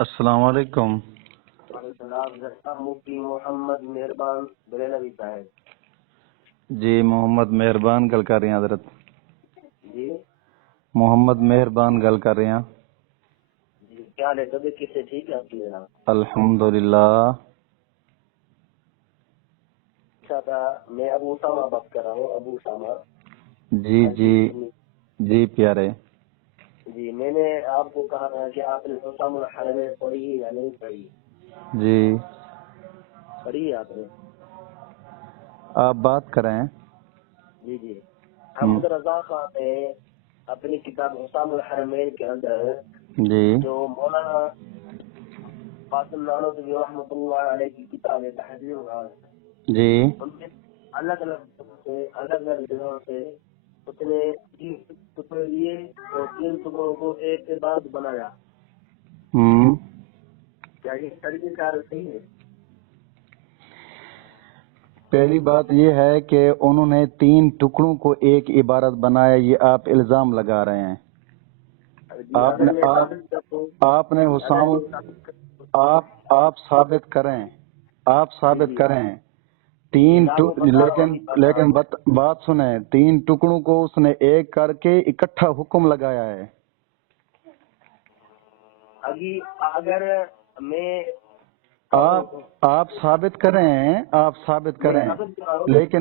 السلام علیکم. مفتی محمد مہربان بریلوی صاحب. جی محمد مہربان گل کر رہے ہیں حضرت. جی محمد مہربان گل کر رہے ہیں. جی کیا حال ہے؟ طبیعت کیسے ٹھیک ہے آپ کی جناب؟ الحمدللہ. اچھا تھا، میں ابو اسامہ بات کر رہا ہوں. ابو اسامہ. جی جی جی پیارے. جی میں نے آپ کو کہا تھا کہ آپ نے حسام الحرمین پڑھی یا نہیں پڑھی؟ جی پڑھی ہے آپ نے؟ آپ بات کریں. جی جی. احمد رضا خان نے اپنی کتاب حسام الحرمین کے اندر جی جو مولانا قاسم نانوتوی رحمۃ اللہ علیہ کی کتاب ہے تحریر القرآن، جی ان میں الگ الگ جگہوں سے اس نے 3 ٹکڑے لیے اور 3 ٹکڑوں کو ایک کے بعد بنایا. کیا یہ طریقہ کار صحیح ہے؟ پہلی بات یہ ہے کہ انہوں نے 3 ٹکڑوں کو ایک عبارت بنایا، یہ آپ الزام لگا رہے ہیں. آپ نے حسام آپ ثابت کریں. آپ ثابت کریں. لیکن بات سنیں، 3 ٹکڑوں کو اس نے ایک کر کے اکٹھا حکم لگایا ہے. اگر میں آپ ثابت کریں. آپ ثابت کریں. لیکن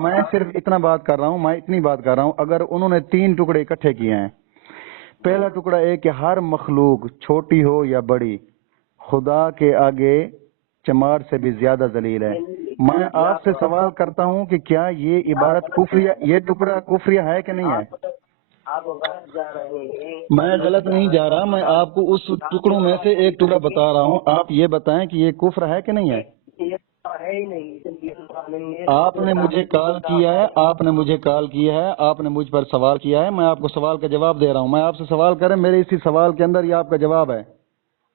میں صرف اتنا بات کر رہا ہوں. میں اتنی بات کر رہا ہوں، اگر انہوں نے 3 ٹکڑے اکٹھے کیے ہیں. پہلا ٹکڑا ہے کہ ہر مخلوق چھوٹی ہو یا بڑی خدا کے آگے چمار سے بھی زیادہ ذلیل ہے. میں آپ سے سوال کرتا ہوں کہ کیا یہ عبارت کفریہ، یہ ٹکڑا کفریہ ہے کہ نہیں ہے؟ آپ غلط جا رہے ہیں. میں غلط نہیں جا رہا، میں آپ کو اس ٹکڑوں میں سے ایک ٹکڑا بتا رہا ہوں. آپ یہ بتائیں کہ یہ کفر ہے کہ نہیں ہے؟ آپ نے مجھے کال کیا ہے، آپ نے مجھ پر سوال کیا ہے. میں آپ کو سوال کا جواب دے رہا ہوں. میں آپ سے سوال کریں، میرے اسی سوال کے اندر یہ آپ کا جواب ہے.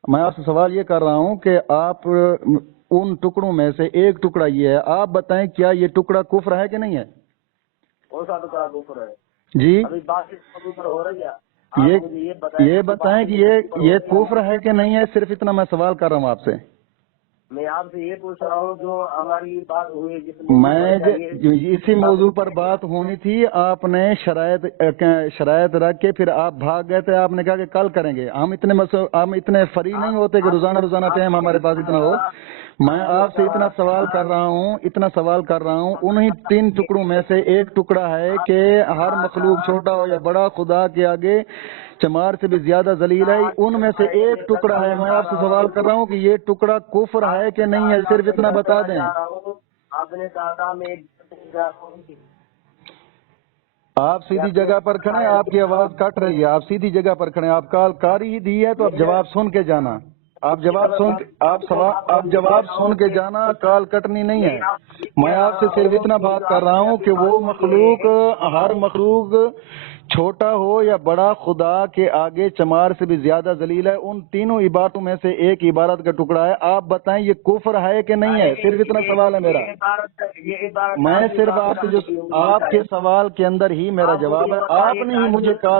میں آپ سے سوال یہ کر رہا ہوں کہ آپ ان ٹکڑوں میں سے ایک ٹکڑا یہ ہے، آپ بتائیں کیا یہ ٹکڑا کفر ہے کہ نہیں ہے؟ کون سا ٹکڑا کفر ہے؟ جی ابھی بات پر ہو رہی ہے. یہ بتائیں کہ یہ کفر ہے کہ نہیں ہے. صرف اتنا میں سوال کر رہا ہوں آپ سے. میں آپ سے یہ پوچھ رہا ہوں جو ہماری بات ہوئی اسی موضوع پر بات ہونی تھی. آپ نے شرائط رکھ کے پھر آپ بھاگ گئے تھے. آپ نے کہا کہ کل کریں گے. ہم اتنے فری نہیں ہوتے کہ روزانہ ٹائم ہمارے پاس اتنا ہو. میں آپ سے اتنا سوال کر رہا ہوں انہی 3 ٹکڑوں میں سے ایک ٹکڑا ہے کہ ہر مخلوق چھوٹا ہو یا بڑا خدا کے آگے چمار سے بھی زیادہ ذلیل ہے. ان میں سے ایک ٹکڑا ہے. میں آپ سے سوال کر رہا ہوں کہ یہ ٹکڑا کفر ہے کہ نہیں ہے. صرف اتنا بتا دیں. آپ سیدھی جگہ پر کھڑے، آپ کی آواز کٹ رہی ہے. آپ سیدھی جگہ پر کھڑے. آپ کال کاری ہی دی ہے تو آپ جواب سن کے جانا. آپ جواب سن کے جانا، کال کٹنی نہیں ہے. میں آپ سے صرف اتنا بات کر رہا ہوں کہ وہ مخلوق، ہر مخلوق چھوٹا ہو یا بڑا خدا کے آگے چمار سے بھی زیادہ ذلیل ہے. ان تینوں عبارتوں میں سے ایک عبارت کا ٹکڑا ہے. آپ بتائیں یہ کفر ہے کہ نہیں ہے. صرف اتنا سوال ہے میرا. میں صرف آپ سے جو آپ کے سوال کے اندر ہی میرا جواب ہے. آپ نے ہی مجھے کہا